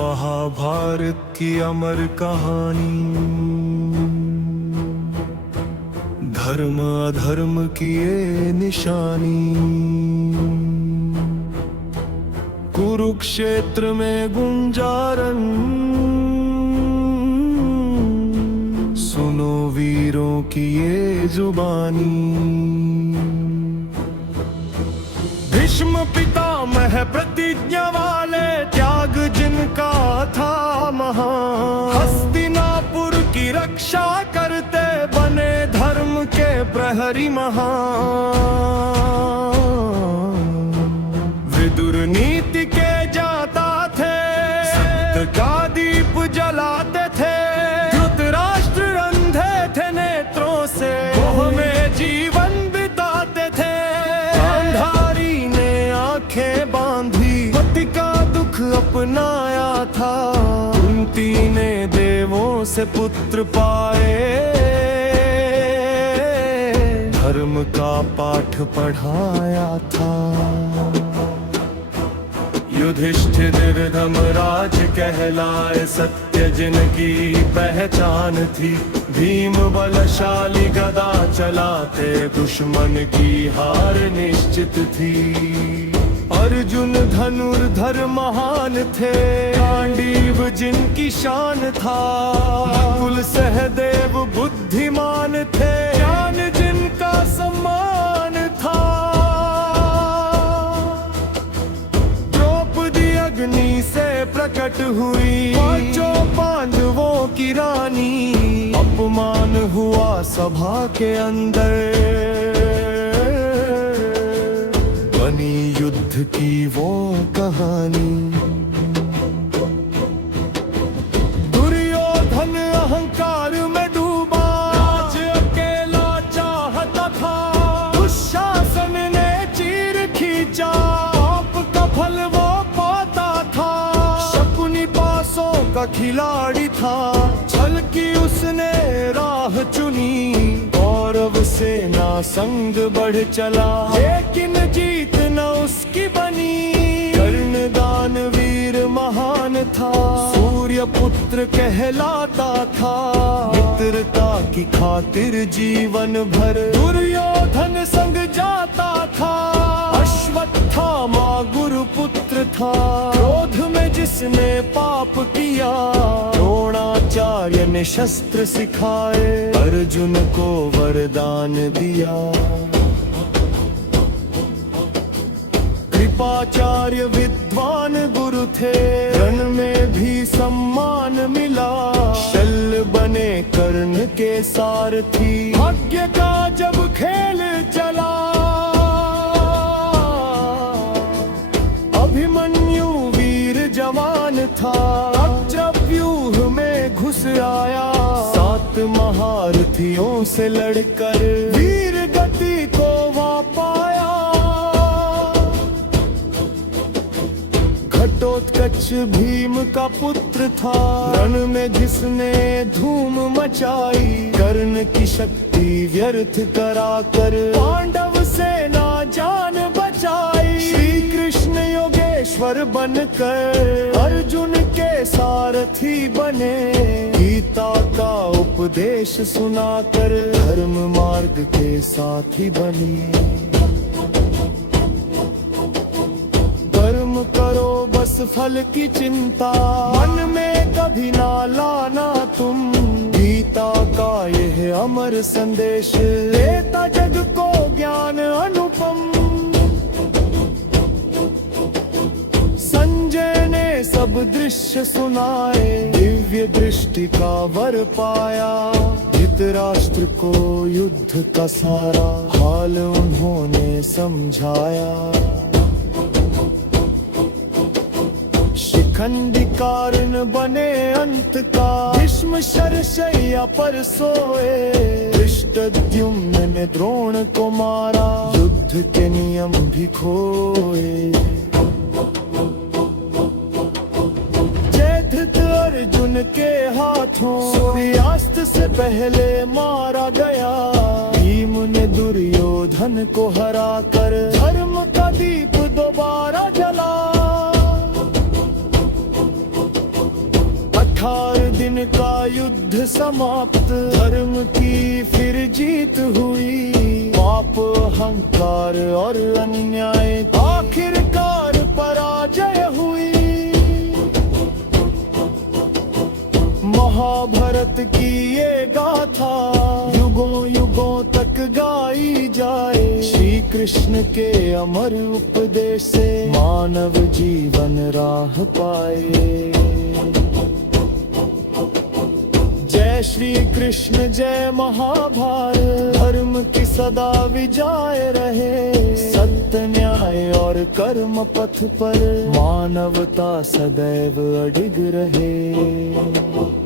महाभारत की अमर कहानी, धर्म अधर्म की ये निशानी। कुरुक्षेत्र में गुंजारन, सुनो वीरों की ये जुबानी। भीष्म पितामह प्रतिज्ञा वाले, त्याग जिनका था महान। हस्तिनापुर की रक्षा करते बने धर्म के प्रहरी महान। विदुर नीति के जाता थे, सत्य का दीप जलाते थे। धृतराष्ट्र अंधे थे नेत्रों से, मोह में जीवन बिताते थे। गांधारी ने आंखें बांधी, पति का दुख अपनाया था। कुंती ने देवों से पुत्र पाए, धर्म का पाठ पढ़ाया था। युधिष्ठिर धर्मराज कहलाए, सत्य जिनकी पहचान थी। भीम बलशाली गदा चलाते, दुश्मन की हार निश्चित थी। अर्जुन धनुर्धर महान थे, गांडीव जिनकी शान था। नकुल सहदेव बुद्धिमान थे, ज्ञान जिनका सम्मान था। द्रौपदी अग्नि से प्रकट हुई, पांचों पांडवों की रानी। अपमान हुआ सभा के अंदर, बनी युद्ध की वो कहानी। दुर्योधन अहंकार में डूबा, राज अकेला चाहता था। दुशासन ने चीर खींचा, पाप का फल वो पाता था। शकुनी पासों का खिलाड़ी था, छल की उसने राह चुनी। कौरव सेना संग बढ़ चला, लेकिन जीत न उसकी बनी। कर्ण दानवीर महान था, सूर्य पुत्र कहलाता था। मित्रता की खातिर जीवन भर दुर्योधन संग जाता था। अश्वत्थामा गुरु पुत्र था, क्रोध में जिसने पाप किया। द्रोणाचार्य ने शस्त्र सिखाए, अर्जुन को वरदान दिया। कृपाचार्य विद्वान गुरु थे, रण में भी सम्मान मिला। शल्य बने कर्ण के सारथी, भाग्य का जब खेल चला। अभिमन्यु वीर जवान था, चक्रव्यूह में घुस आया। 7 महारथियों से लड़कर वीर गति को वहाँ पाया। घटोत्कच भीम का पुत्र था, रण में जिसने धूम मचाई। कर्ण की शक्ति व्यर्थ कराकर पांडव सेना जान बचाई। श्री कृष्ण योगेश्वर बनकर अर्जुन के सारथी बने। गीता का उपदेश सुनाकर धर्म मार्ग के साथी बने। कर्म करो बस फल की चिंता, मन में कभी ना लाना तुम। गीता का यह अमर संदेश, देता जग को ज्ञान अनुपम। संजय ने सब दृश्य सुनाए, दिव्य दृष्टि का वर पाया। धृतराष्ट्र को युद्ध का सारा हाल उन्होंने समझाया। शिखंडी कारण बने अंत का, भीष्म शरशैया पर सोए। धृष्टद्युम्न ने द्रोण को मारा, युद्ध के नियम भी खोए। जयद्रथ अर्जुन के हाथों सूर्यास्त से पहले मारा गया। भीम ने दुर्योधन को हराकर धर्म का दीप दोबारा जला। जीवन का युद्ध समाप्त, धर्म की फिर जीत हुई। पाप, अहंकार और अन्याय आखिरकार पराजय हुई। महाभारत की ये गाथा युगों युगों तक गाई जाए। श्री कृष्ण के अमर उपदेश से मानव जीवन राह पाए। जय श्री कृष्ण जय महाभारत, धर्म की सदा विजय रहे। सत्य न्याय और कर्म पथ पर मानवता सदैव अडिग रहे।